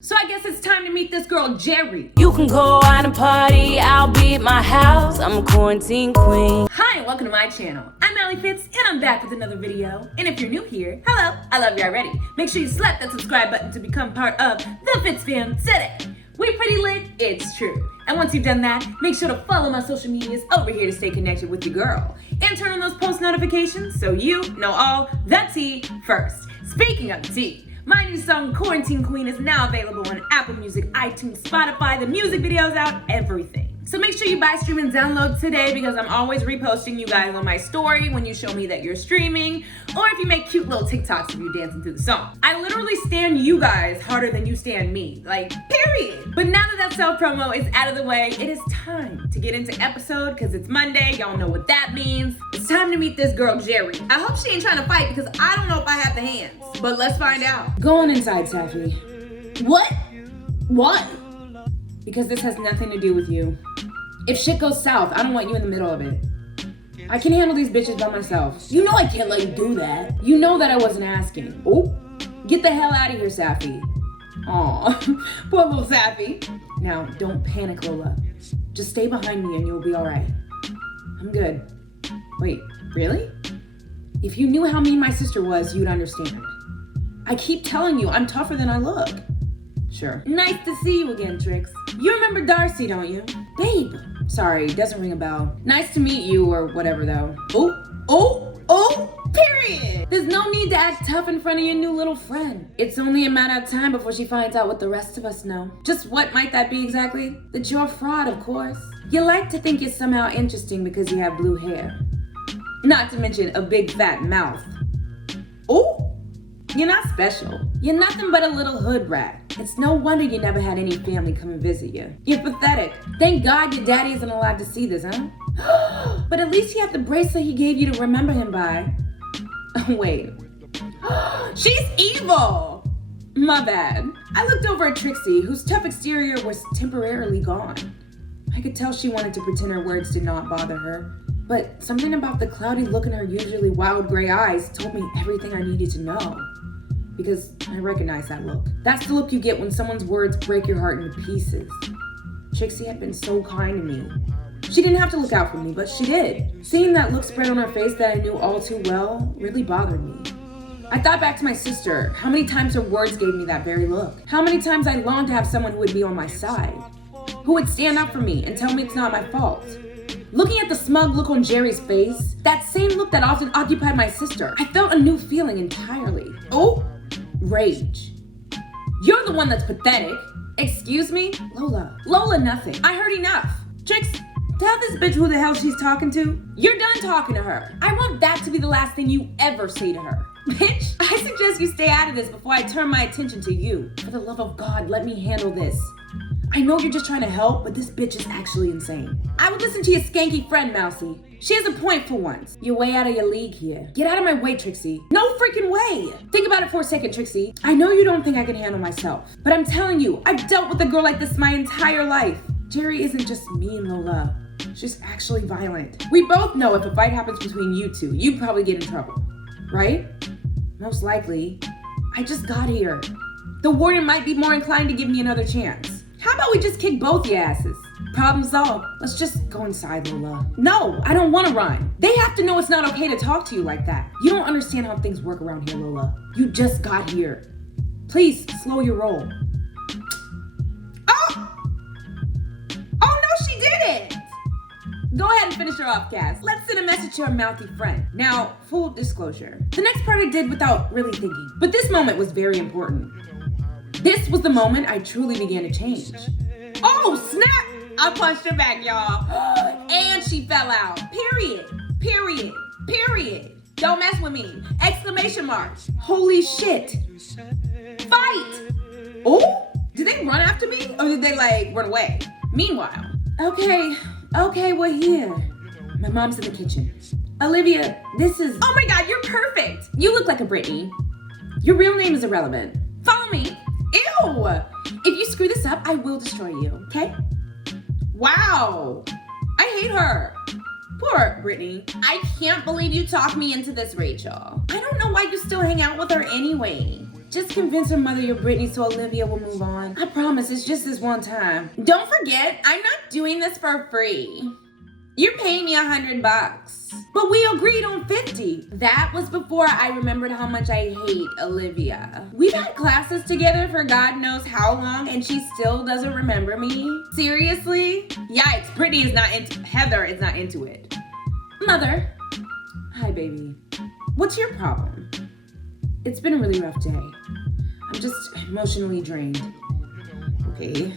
So I guess it's time to meet this girl, Geri. You can go out and party, I'll be at my house. I'm a quarantine queen. Hi, and welcome to my channel. I'm Alli Fitz, and I'm back with another video. And if you're new here, hello, I love you already. Make sure you slap that subscribe button to become part of the FITZFAM today. We pretty lit, it's true. And once you've done that, make sure to follow my social medias over here to stay connected with your girl. And turn on those post notifications so you know all the tea first. Speaking of tea, my new song, Quarantine Queen, is now available on Apple Music, iTunes, Spotify. The music video's out, everything. So make sure you buy, stream, and download today because I'm always reposting you guys on my story when you show me that you're streaming, or if you make cute little TikToks of you dancing through the song. I literally stand you guys harder than you stand me, like, period. But now that self-promo is out of the way, it is time to get into episode because it's Monday. Y'all know what that means. It's time to meet this girl, Geri. I hope she ain't trying to fight because I don't know if I have the hands, but let's find out. Go on inside, Safi. What? Why? Because this has nothing to do with you. If shit goes south, I don't want you in the middle of it. I can handle these bitches by myself. You know I can't let you do that. You know that I wasn't asking. Oh, get the hell out of here, Safi. Aw, poor little Safi. Now, don't panic, Lola. Just stay behind me and you'll be all right. I'm good. Wait, really? If you knew how mean my sister was, you'd understand. I keep telling you, I'm tougher than I look. Sure. Nice to see you again, Trix. You remember Darcy, don't you? Babe. Sorry, doesn't ring a bell. Nice to meet you or whatever, though. Oh, period. There's no need to act tough in front of your new little friend. It's only a matter of time before she finds out what the rest of us know. Just what might that be exactly? That you're a fraud, of course. You like to think you're somehow interesting because you have blue hair. Not to mention a big fat mouth. Oh, you're not special. You're nothing but a little hood rat. It's no wonder you never had any family come and visit you. You're pathetic. Thank God your daddy isn't allowed to see this, huh? But at least you have the bracelet he gave you to remember him by. Wait. She's evil! My bad. I looked over at Trixie, whose tough exterior was temporarily gone. I could tell she wanted to pretend her words did not bother her. But something about the cloudy look in her usually wild gray eyes told me everything I needed to know. Because I recognize that look. That's the look you get when someone's words break your heart into pieces. Trixie had been so kind to me. She didn't have to look out for me, but she did. Seeing that look spread on her face that I knew all too well really bothered me. I thought back to my sister, how many times her words gave me that very look. How many times I longed to have someone who would be on my side. Who would stand up for me and tell me it's not my fault. Looking at the smug look on Geri's face, that same look that often occupied my sister, I felt a new feeling entirely. Oh, rage. You're the one that's pathetic. Excuse me? Lola, nothing. I heard enough. Trix, tell this bitch who the hell she's talking to. You're done talking to her. I want that to be the last thing you ever say to her. Bitch, I suggest you stay out of this before I turn my attention to you. For the love of God, let me handle this. I know you're just trying to help, but this bitch is actually insane. I would listen to your skanky friend, Mousy. She has a point for once. You're way out of your league here. Get out of my way, Trixie. No freaking way. Think about it for a second, Trixie. I know you don't think I can handle myself, but I'm telling you, I've dealt with a girl like this my entire life. Geri isn't just mean, Lola. She's actually violent. We both know if a fight happens between you two, you'd probably get in trouble, right? Most likely. I just got here. The warden might be more inclined to give me another chance. How about we just kick both your asses? Problem solved. Let's just go inside, Lola. No, I don't want to run. They have to know it's not okay to talk to you like that. You don't understand how things work around here, Lola. You just got here. Please, slow your roll. Oh no, she didn't! Go ahead and finish her off, Cass. Let's send a message to our mouthy friend. Now, full disclosure. The next part I did without really thinking. But this moment was very important. This was the moment I truly began to change. Oh, snap! I punched her back, y'all. And she fell out. Period. Don't mess with me. Exclamation mark. Holy shit. Fight! Oh, did they run after me? Or did they, run away? Meanwhile, okay, we're here. My mom's in the kitchen. Olivia, this is... Oh my God, you're perfect. You look like a Brittany. Your real name is irrelevant. Follow me. Ew! If you screw this up, I will destroy you, okay? Wow! I hate her. Poor Brittany. I can't believe you talked me into this, Rachel. I don't know why you still hang out with her anyway. Just convince her mother you're Brittany so Olivia will move on. I promise, it's just this one time. Don't forget, I'm not doing this for free. You're paying me $100. But we agreed on 50. That was before I remembered how much I hate Olivia. We've had classes together for God knows how long and she still doesn't remember me. Seriously? Yikes, Brittany is not into, Heather is not into it. Mother. Hi, baby. What's your problem? It's been a really rough day. I'm just emotionally drained. Okay.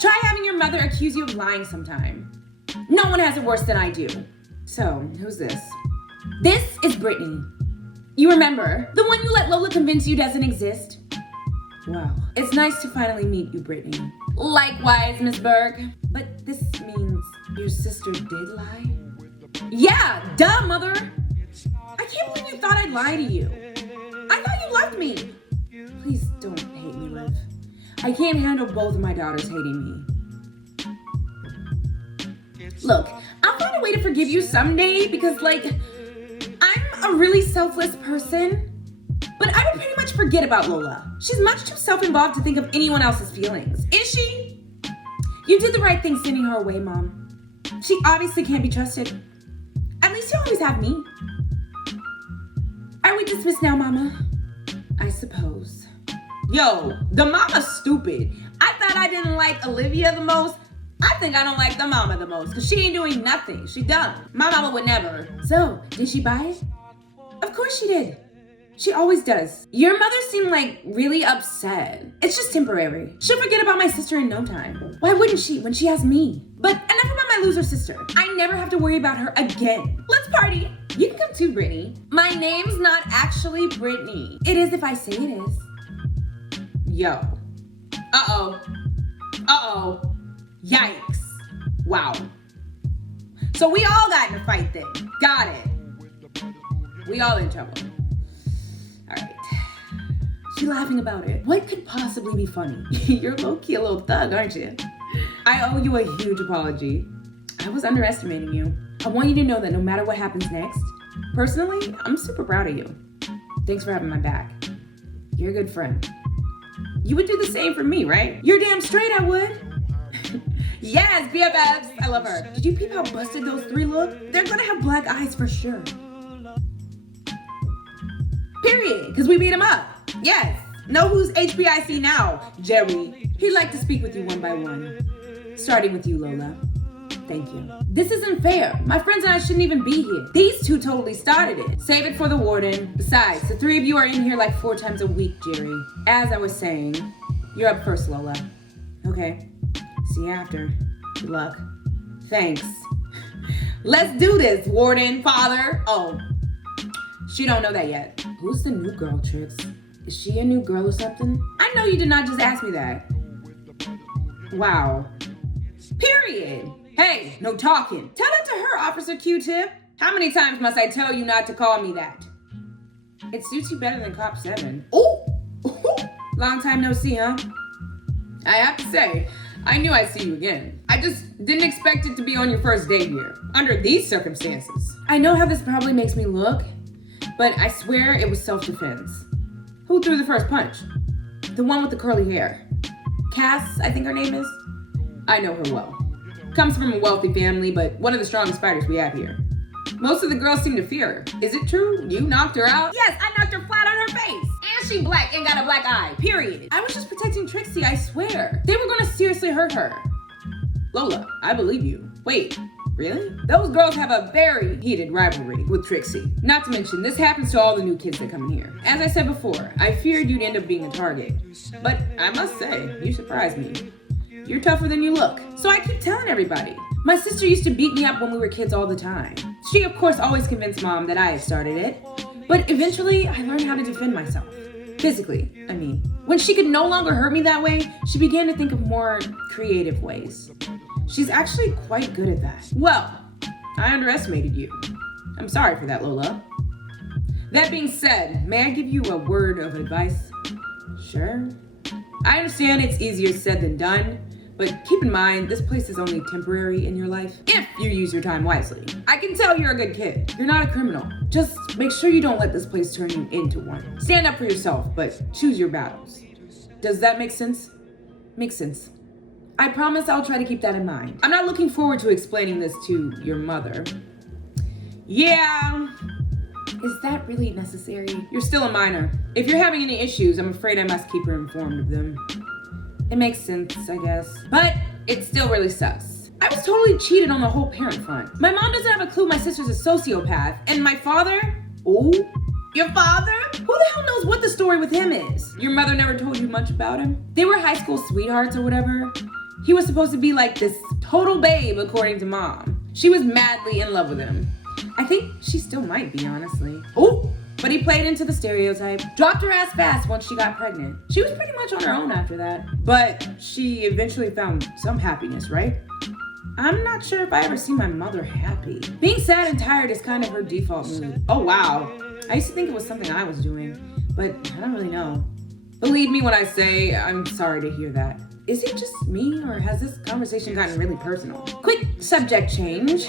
Try having your mother accuse you of lying sometime. No one has it worse than I do. So, who's this? This is Brittany. You remember? The one you let Lola convince you doesn't exist? Wow. It's nice to finally meet you, Brittany. Likewise, Miss Berg. But this means your sister did lie? Yeah, duh, Mother. I can't believe you thought I'd lie to you. I thought you loved me. Please don't hate me, Liv. I can't handle both of my daughters hating me. Look, I'll find a way to forgive you someday because, like, I'm a really selfless person, but I would pretty much forget about Lola. She's much too self-involved to think of anyone else's feelings. Is she? You did the right thing sending her away, Mom. She obviously can't be trusted. At least you'll always have me. Are we dismissed now, Mama? I suppose. Yo, the mama's stupid. I thought I didn't like Olivia the most. I think I don't like the mama the most because she ain't doing nothing. She dumb. My mama would never. So, did she buy it? Of course she did. She always does. Your mother seemed like really upset. It's just temporary. She'll forget about my sister in no time. Why wouldn't she when she has me? But enough about my loser sister. I never have to worry about her again. Let's party. You can come too, Brittany. My name's not actually Brittany. It is if I say it is. Yo. Uh-oh. Uh-oh. Yikes. Wow. So we all got in a fight then. Got it. We all in trouble. All right. She laughing about it. What could possibly be funny? You're low-key a little thug, aren't you? I owe you a huge apology. I was underestimating you. I want you to know that no matter what happens next, personally, I'm super proud of you. Thanks for having my back. You're a good friend. You would do the same for me, right? You're damn straight I would. Yes, BFFs. I love her. Did you peep how busted those three look? They're gonna have black eyes for sure. Period, because we beat him up. Yes. Know who's HBIC now, Geri. He'd like to speak with you one by one. Starting with you, Lola. Thank you. This isn't fair. My friends and I shouldn't even be here. These two totally started it. Save it for the warden. Besides, the three of you are in here like 4 times a week, Geri. As I was saying, you're up first, Lola. Okay. See you after. Good luck. Thanks. Let's do this, Warden, Father. Oh, she don't know that yet. Who's the new girl, Trix? Is she a new girl or something? I know you did not just ask me that. Wow. Period. Hey, no talking. Tell that to her, Officer Q-Tip. How many times must I tell you not to call me that? It suits you better than Cop 7. Ooh! Long time no see, huh? I have to say, I knew I'd see you again. I just didn't expect it to be on your first date here, under these circumstances. I know how this probably makes me look, but I swear it was self-defense. Who threw the first punch? The one with the curly hair. Cass, I think her name is. I know her well. Comes from a wealthy family, but one of the strongest fighters we have here. Most of the girls seem to fear her. Is it true? You knocked her out? Yes, I knocked her flat on her face. And she black and got a black eye, period. I was just protecting Trixie, I swear. They were gonna seriously hurt her. Lola, I believe you. Wait, really? Those girls have a very heated rivalry with Trixie. Not to mention, this happens to all the new kids that come in here. As I said before, I feared you'd end up being a target. But I must say, you surprised me. You're tougher than you look. So I keep telling everybody. My sister used to beat me up when we were kids all the time. She, of course, always convinced Mom that I had started it. But eventually, I learned how to defend myself. Physically, I mean. When she could no longer hurt me that way, she began to think of more creative ways. She's actually quite good at that. Well, I underestimated you. I'm sorry for that, Lola. That being said, may I give you a word of advice? Sure. I understand it's easier said than done, but keep in mind, this place is only temporary in your life, if you use your time wisely. I can tell you're a good kid. You're not a criminal. Just make sure you don't let this place turn you into one. Stand up for yourself, but choose your battles. Does that make sense? Makes sense. I promise I'll try to keep that in mind. I'm not looking forward to explaining this to your mother. Yeah. Is that really necessary? You're still a minor. If you're having any issues, I'm afraid I must keep her informed of them. It makes sense, I guess. But it still really sucks. I was totally cheated on the whole parent front. My mom doesn't have a clue my sister's a sociopath. And my father? Oh, your father? Who the hell knows what the story with him is? Your mother never told you much about him? They were high school sweethearts or whatever. He was supposed to be like this total babe, according to mom. She was madly in love with him. I think she still might be, honestly. Oh, but he played into the stereotype. Dropped her ass fast once she got pregnant. She was pretty much on her own after that. But she eventually found some happiness, right? I'm not sure if I ever seen my mother happy. Being sad and tired is kind of her default mood. Oh, wow. I used to think it was something I was doing, but I don't really know. Believe me when I say I'm sorry to hear that. Is it just me, or has this conversation gotten really personal? Quick subject change.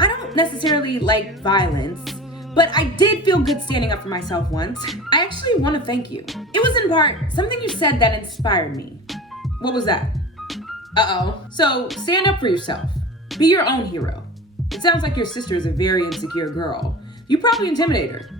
I don't necessarily like violence, but I did feel good standing up for myself once. I actually want to thank you. It was in part something you said that inspired me. What was that? Uh-oh. So stand up for yourself. Be your own hero. It sounds like your sister is a very insecure girl. You probably intimidate her.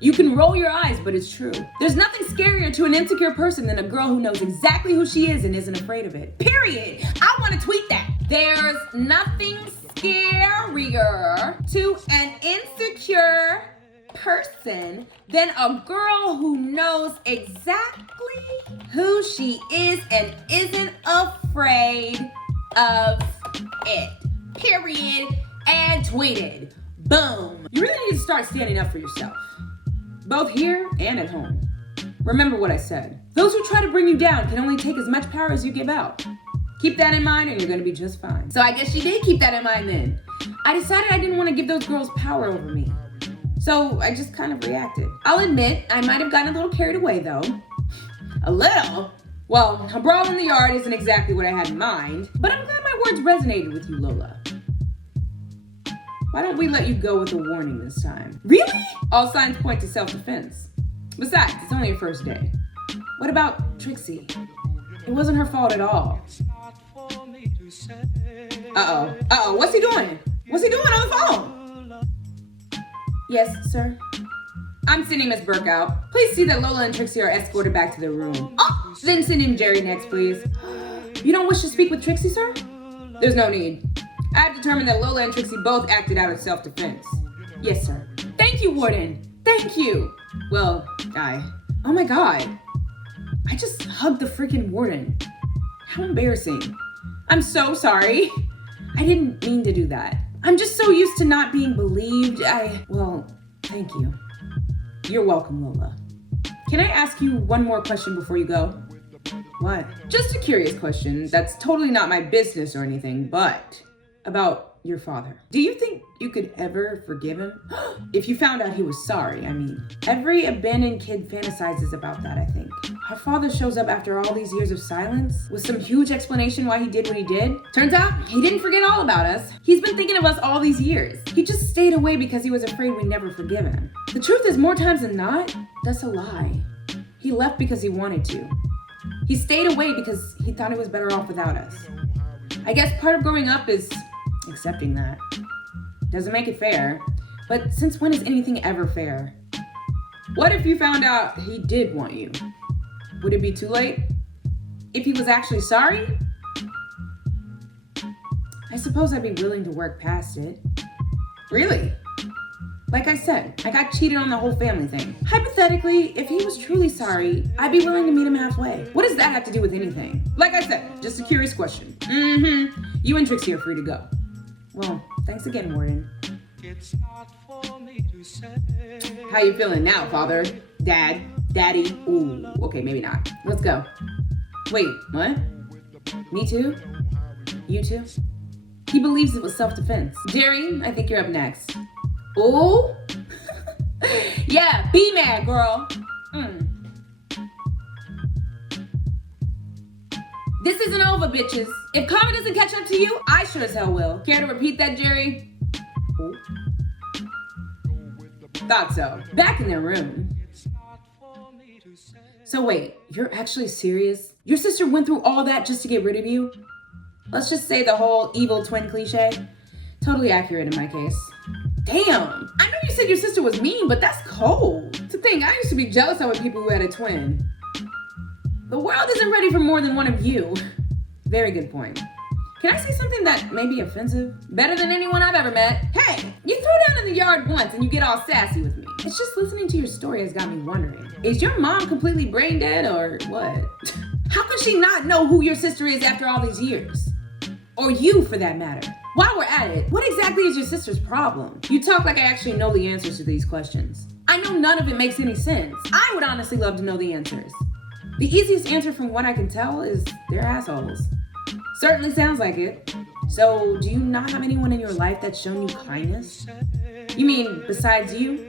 You can roll your eyes, but it's true. There's nothing scarier to an insecure person than a girl who knows exactly who she is and isn't afraid of it. Period. I want to tweet that. There's nothing scarier to an insecure person than a girl who knows exactly who she is and isn't afraid of it. Period. And tweeted. Boom. You really need to start standing up for yourself. Both here and at home. Remember what I said. Those who try to bring you down can only take as much power as you give out. Keep that in mind and you're gonna be just fine. So I guess she did keep that in mind then. I decided I didn't want to give those girls power over me. So I just kind of reacted. I'll admit, I might have gotten a little carried away though. A little? Well, a brawl in the yard isn't exactly what I had in mind, but I'm glad my words resonated with you, Lola. Why don't we let you go with a warning this time? Really? All signs point to self-defense. Besides, it's only your first day. What about Trixie? It wasn't her fault at all. Uh-oh, what's he doing? What's he doing on the phone? Yes, sir? I'm sending Miss Burke out. Please see that Lola and Trixie are escorted back to their room. Oh, then send in Geri next, please. You don't wish to speak with Trixie, sir? There's no need. I've determined that Lola and Trixie both acted out of self-defense. Yes, sir. Thank you, Warden. Thank you. Well, oh my God. I just hugged the freaking Warden. How embarrassing. I'm so sorry. I didn't mean to do that. I'm just so used to not being believed. Well, thank you. You're welcome, Lola. Can I ask you one more question before you go? What? Just a curious question. That's totally not my business or anything, but about your father. Do you think you could ever forgive him? If you found out he was sorry, I mean. Every abandoned kid fantasizes about that, I think. Our father shows up after all these years of silence with some huge explanation why he did what he did. Turns out, he didn't forget all about us. He's been thinking of us all these years. He just stayed away because he was afraid we'd never forgive him. The truth is, more times than not, that's a lie. He left because he wanted to. He stayed away because he thought he was better off without us. I guess part of growing up is accepting that. Doesn't make it fair, but since when is anything ever fair? What if you found out he did want you? Would it be too late? If he was actually sorry? I suppose I'd be willing to work past it. Really? Like I said, I got cheated on the whole family thing. Hypothetically, if he was truly sorry, I'd be willing to meet him halfway. What does that have to do with anything? Like I said, just a curious question. You and Trixie are free to go. Well, thanks again, Warden. How you feeling now, Father? Dad? Daddy? Ooh, okay, maybe not. Let's go. Wait, what? Me too? You too? He believes it was self-defense. Geri, I think you're up next. Ooh? Yeah, be mad, girl. This isn't over, bitches. If karma doesn't catch up to you, I sure as hell will. Care to repeat that, Geri? Ooh. Thought so. Back in their room. So wait, you're actually serious? Your sister went through all that just to get rid of you? Let's just say the whole evil twin cliche. Totally accurate in my case. Damn, I know you said your sister was mean, but that's cold. To think, I used to be jealous of people who had a twin. The world isn't ready for more than one of you. Very good point. Can I say something that may be offensive? Better than anyone I've ever met. Hey, you threw down in the yard once and you get all sassy with me. It's just listening to your story has got me wondering. Is your mom completely brain dead or what? How could she not know who your sister is after all these years? Or you, for that matter. While we're at it, what exactly is your sister's problem? You talk like I actually know the answers to these questions. I know none of it makes any sense. I would honestly love to know the answers. The easiest answer from what I can tell is they're assholes. Certainly sounds like it. So, do you not have anyone in your life that's shown you kindness? You mean, besides you?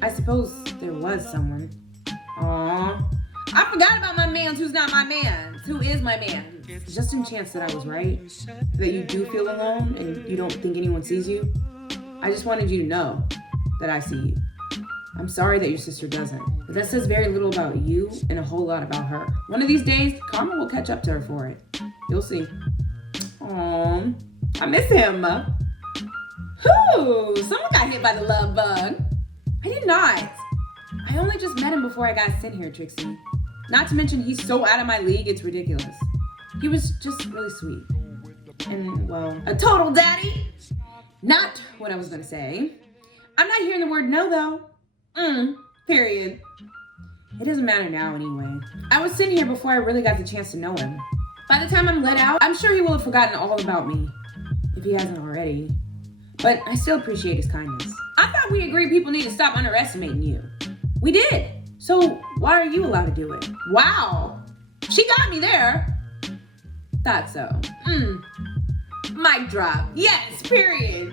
I suppose there was someone. Aww. I forgot about my mans who's not my man. Who is my man? Just in chance that I was right, that you do feel alone and you don't think anyone sees you, I just wanted you to know that I see you. I'm sorry that your sister doesn't, but that says very little about you and a whole lot about her. One of these days, karma will catch up to her for it. You'll see. Aww, I miss him. Whew, someone got hit by the love bug. I did not. I only just met him before I got sent here, Trixie. Not to mention he's so out of my league, it's ridiculous. He was just really sweet. And, well, a total daddy. Not what I was gonna say. I'm not hearing the word no, though. Period. It doesn't matter now anyway. I was sitting here before I really got the chance to know him. By the time I'm let out, I'm sure he will have forgotten all about me, if he hasn't already. But I still appreciate his kindness. I thought we agreed people need to stop underestimating you. We did. So why are you allowed to do it? Wow. She got me there. Thought so. Mic drop. Yes, period.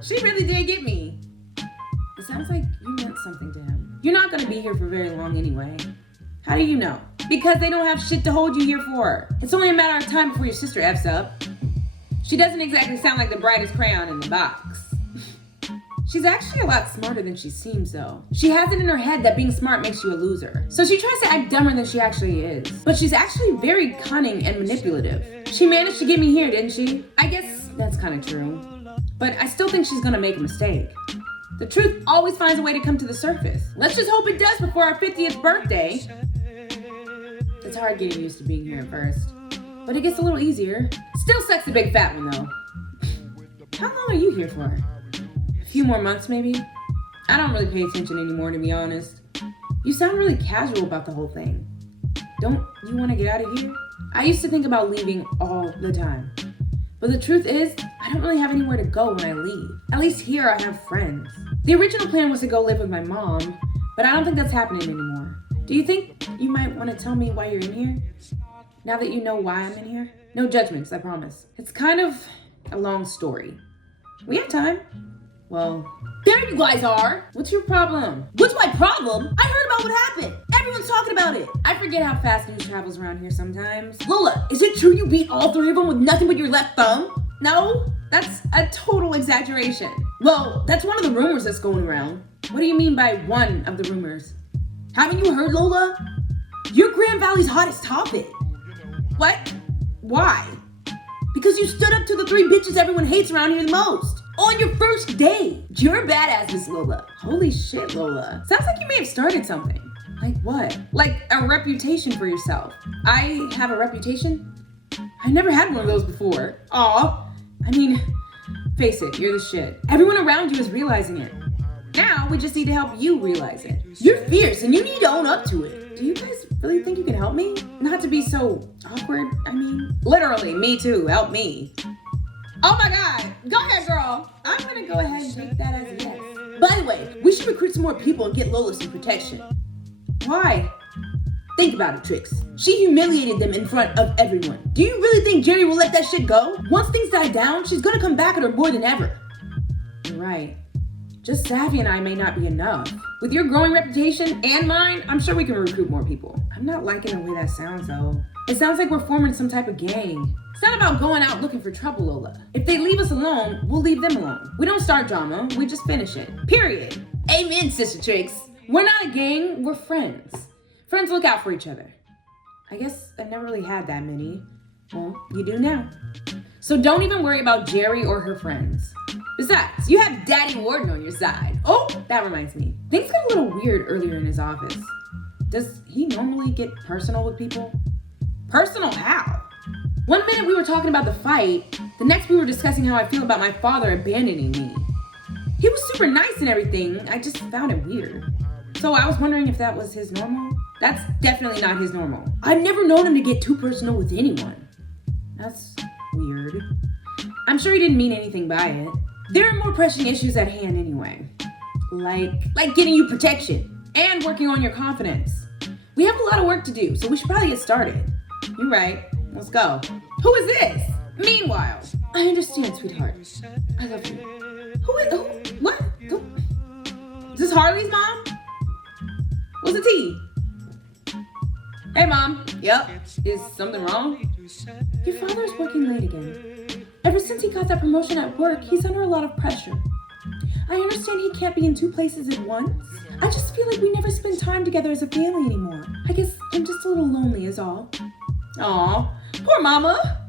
She really did get me. It sounds like you meant something to him. You're not gonna be here for very long anyway. How do you know? Because they don't have shit to hold you here for. It's only a matter of time before your sister F's up. She doesn't exactly sound like the brightest crayon in the box. She's actually a lot smarter than she seems, though. She has it in her head that being smart makes you a loser. So she tries to act dumber than she actually is. But she's actually very cunning and manipulative. She managed to get me here, didn't she? I guess that's kind of true. But I still think she's gonna make a mistake. The truth always finds a way to come to the surface. Let's just hope it does before our 50th birthday. It's hard getting used to being here at first, but it gets a little easier. Still sucks a big fat one, though. How long are you here for? A few more months, maybe? I don't really pay attention anymore, to be honest. You sound really casual about the whole thing. Don't you want to get out of here? I used to think about leaving all the time. But the truth is, I don't really have anywhere to go when I leave. At least here I have friends. The original plan was to go live with my mom, but I don't think that's happening anymore. Do you think you might want to tell me why you're in here? Now that you know why I'm in here? No judgments, I promise. It's kind of a long story. We have time. Well, there you guys are. What's your problem? What's my problem? I heard about what happened. Everyone's talking about it. I forget how fast news travels around here sometimes. Lola, is it true you beat all three of them with nothing but your left thumb? No, that's a total exaggeration. Well, that's one of the rumors that's going around. What do you mean by one of the rumors? Haven't you heard, Lola? You're Grand Valley's hottest topic. What? Why? Because you stood up to the three bitches everyone hates around here the most. On your first day. You're a badass, Miss Lola. Holy shit, Lola. Sounds like you may have started something. Like what? Like a reputation for yourself. I have a reputation? I never had one of those before. Aw. I mean, face it, you're the shit. Everyone around you is realizing it. Now we just need to help you realize it. You're fierce and you need to own up to it. Do you guys really think you can help me? Not to be so awkward, I mean. Literally, me too, help me. Oh my God, go ahead, girl. I'm gonna go ahead and take that as a yes. By the way, we should recruit some more people and get Lola some protection. Why? Think about it, Trix. She humiliated them in front of everyone. Do you really think Geri will let that shit go? Once things die down, she's gonna come back at her more than ever. You're right. Just Savvy and I may not be enough. With your growing reputation and mine, I'm sure we can recruit more people. I'm not liking the way that sounds, though. It sounds like we're forming some type of gang. It's not about going out looking for trouble, Lola. If they leave us alone, we'll leave them alone. We don't start drama, we just finish it. Period. Amen, Sister Tricks. We're not a gang, we're friends. Friends look out for each other. I guess I've never really had that many. Well, you do now. So don't even worry about Geri or her friends. Besides, you have Daddy Warden on your side. Oh, that reminds me. Things got a little weird earlier in his office. Does he normally get personal with people? Personal how? One minute we were talking about the fight, the next we were discussing how I feel about my father abandoning me. He was super nice and everything, I just found it weird. So I was wondering if that was his normal? That's definitely not his normal. I've never known him to get too personal with anyone. That's weird. I'm sure he didn't mean anything by it. There are more pressing issues at hand anyway. Like getting you protection and working on your confidence. We have a lot of work to do, so we should probably get started. You're right. Let's go. Who is this? Meanwhile. I understand, sweetheart. I love you. Who? What? Is this Harley's mom? What's the tea? Hey, Mom. Yep. Is something wrong? Your father is working late again. Ever since he got that promotion at work, he's under a lot of pressure. I understand he can't be in two places at once. I just feel like we never spend time together as a family anymore. I guess I'm just a little lonely is all. Aw, poor Mama.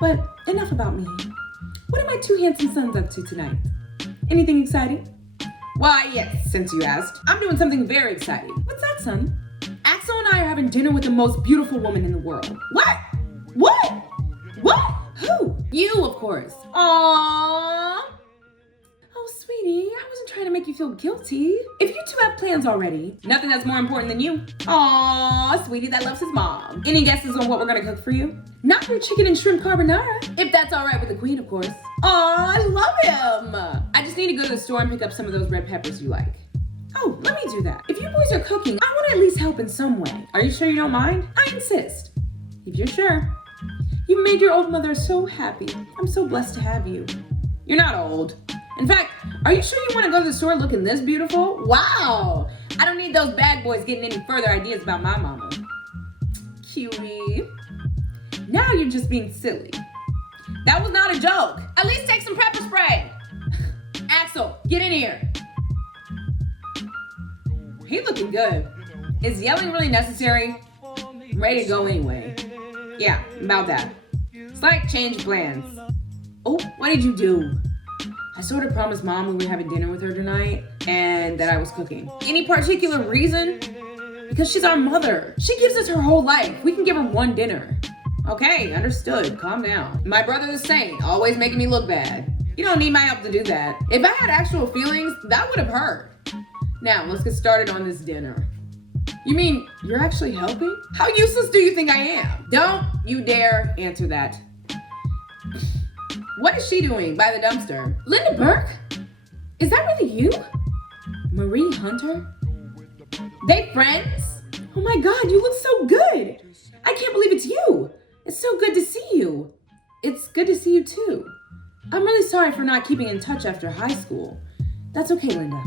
But enough about me. What are my two handsome sons up to tonight? Anything exciting? Why, yes, since you asked. I'm doing something very exciting. What's that, son? Axel and I are having dinner with the most beautiful woman in the world. What? What? What? Who? You, of course. Aww. Oh, sweetie, I wasn't trying to make you feel guilty. If you two have plans already. Nothing that's more important than you. Aww, sweetie that loves his mom. Any guesses on what we're gonna cook for you? Not your chicken and shrimp carbonara. If that's all right with the queen, of course. Aw, I love him. I just need to go to the store and pick up some of those red peppers you like. Oh, let me do that. If you boys are cooking, I want to at least help in some way. Are you sure you don't mind? I insist. If you're sure. You've made your old mother so happy. I'm so blessed to have you. You're not old. In fact, are you sure you want to go to the store looking this beautiful? Wow. I don't need those bad boys getting any further ideas about my mama. Cutie. Now you're just being silly. That was not a joke. At least take some pepper spray. Axel, get in here. He looking good. Is yelling really necessary? I'm ready to go anyway. Yeah, about that. It's like change plans. Oh, what did you do? I sort of promised Mom we were having dinner with her tonight and that I was cooking. Any particular reason? Because she's our mother. She gives us her whole life. We can give her one dinner. Okay, understood. Calm down. My brother the same, always making me look bad. You don't need my help to do that. If I had actual feelings, that would have hurt. Now, let's get started on this dinner. You mean you're actually helping? How useless do you think I am? Don't you dare answer that. What is she doing by the dumpster? Linda Burke? Is that really you? Marie Hunter? They friends? Oh my God, you look so good. I can't believe it's you. It's so good to see you. It's good to see you too. I'm really sorry for not keeping in touch after high school. That's okay, Linda.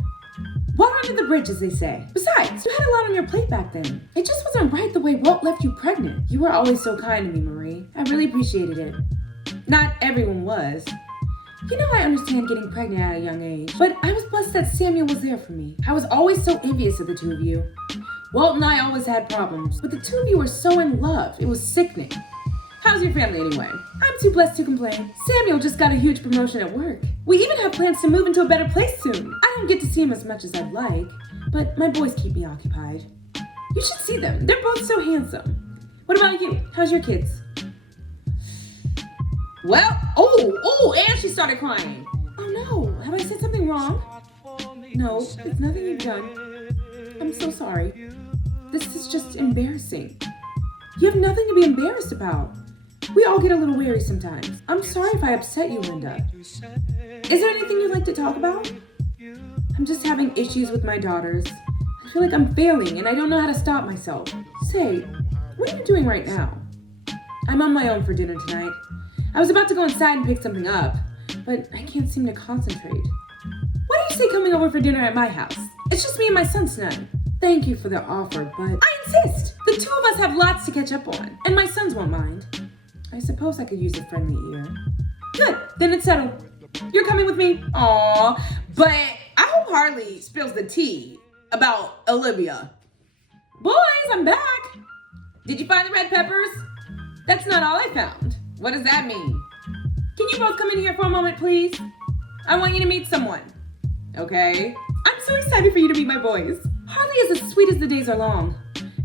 Water under the bridge, as they say. Besides, you had a lot on your plate back then. It just wasn't right the way Walt left you pregnant. You were always so kind to me, Marie. I really appreciated it. Not everyone was. You know, I understand getting pregnant at a young age, but I was blessed that Samuel was there for me. I was always so envious of the two of you. Walt and I always had problems, but the two of you were so in love. It was sickening. How's your family anyway? I'm too blessed to complain. Samuel just got a huge promotion at work. We even have plans to move into a better place soon. I don't get to see him as much as I'd like, but my boys keep me occupied. You should see them. They're both so handsome. What about you? How's your kids? Well, and she started crying. Oh no, have I said something wrong? No, it's nothing you've done. I'm so sorry. This is just embarrassing. You have nothing to be embarrassed about. We all get a little weary sometimes. I'm sorry if I upset you, Linda. Is there anything you'd like to talk about? I'm just having issues with my daughters. I feel like I'm failing and I don't know how to stop myself. Say, what are you doing right now? I'm on my own for dinner tonight. I was about to go inside and pick something up, but I can't seem to concentrate. Why do you say coming over for dinner at my house? It's just me and my son tonight. Thank you for the offer, but I insist. The two of us have lots to catch up on, and my sons won't mind. I suppose I could use a friendly ear. Good, then it's settled. You're coming with me? Aww, but I hope hope Harley spills the tea about Olivia. Boys, I'm back. Did you find the red peppers? That's not all I found. What does that mean? Can you both come in here for a moment, please? I want you to meet someone. Okay? I'm so excited for you to meet my boys. Harley is as sweet as the days are long.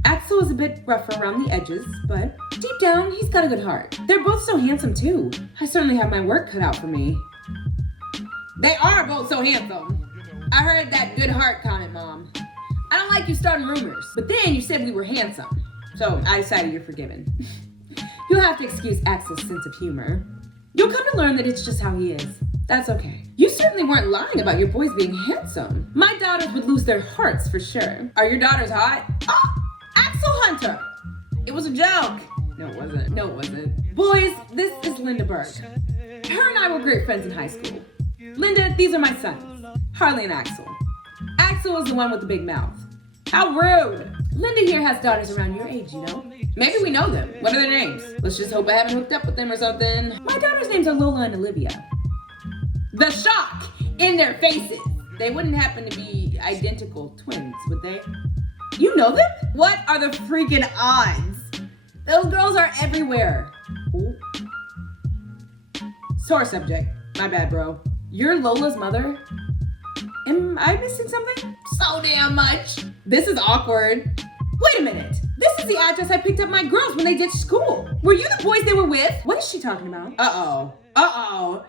Axel is a bit rougher around the edges, but deep down, he's got a good heart. They're both so handsome, too. I certainly have my work cut out for me. They are both so handsome. I heard that good heart comment, Mom. I don't like you starting rumors, but then you said we were handsome. So I decided you're forgiven. You'll have to excuse Axel's sense of humor. You'll come to learn that it's just how he is. That's okay. You certainly weren't lying about your boys being handsome. My daughters would lose their hearts for sure. Are your daughters hot? Oh, Axel Hunter! It was a joke. No, it wasn't. Boys, this is Linda Burke. Her and I were great friends in high school. Linda, these are my sons, Harley and Axel. Axel is the one with the big mouth. How rude! Linda here has daughters around your age, you know? Maybe we know them. What are their names? Let's just hope I haven't hooked up with them or something. My daughters' names are Lola and Olivia. The shock in their faces. They wouldn't happen to be identical twins, would they? You know them? What are the freaking odds? Those girls are everywhere. Ooh. Sore subject. My bad, bro. You're Lola's mother? Am I missing something? So damn much. This is awkward. Wait a minute. This is the address I picked up my girls when they ditched school. Were you the boys they were with? What is she talking about? Uh-oh.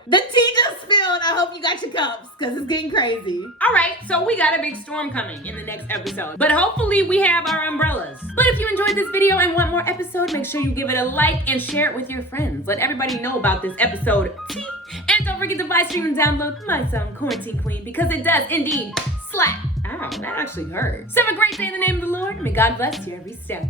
The tea just spilled. I hope you got your cups, because it's getting crazy. All right, so we got a big storm coming in the next episode, but hopefully we have our umbrellas. But if you enjoyed this video and want more episodes, make sure you give it a like and share it with your friends. Let everybody know about this episode. And don't forget to buy, stream, and download my song, Quarantine Queen, because it does indeed slap. Ow, that actually hurt. So have a great day in the name of the Lord, and may God bless you every step.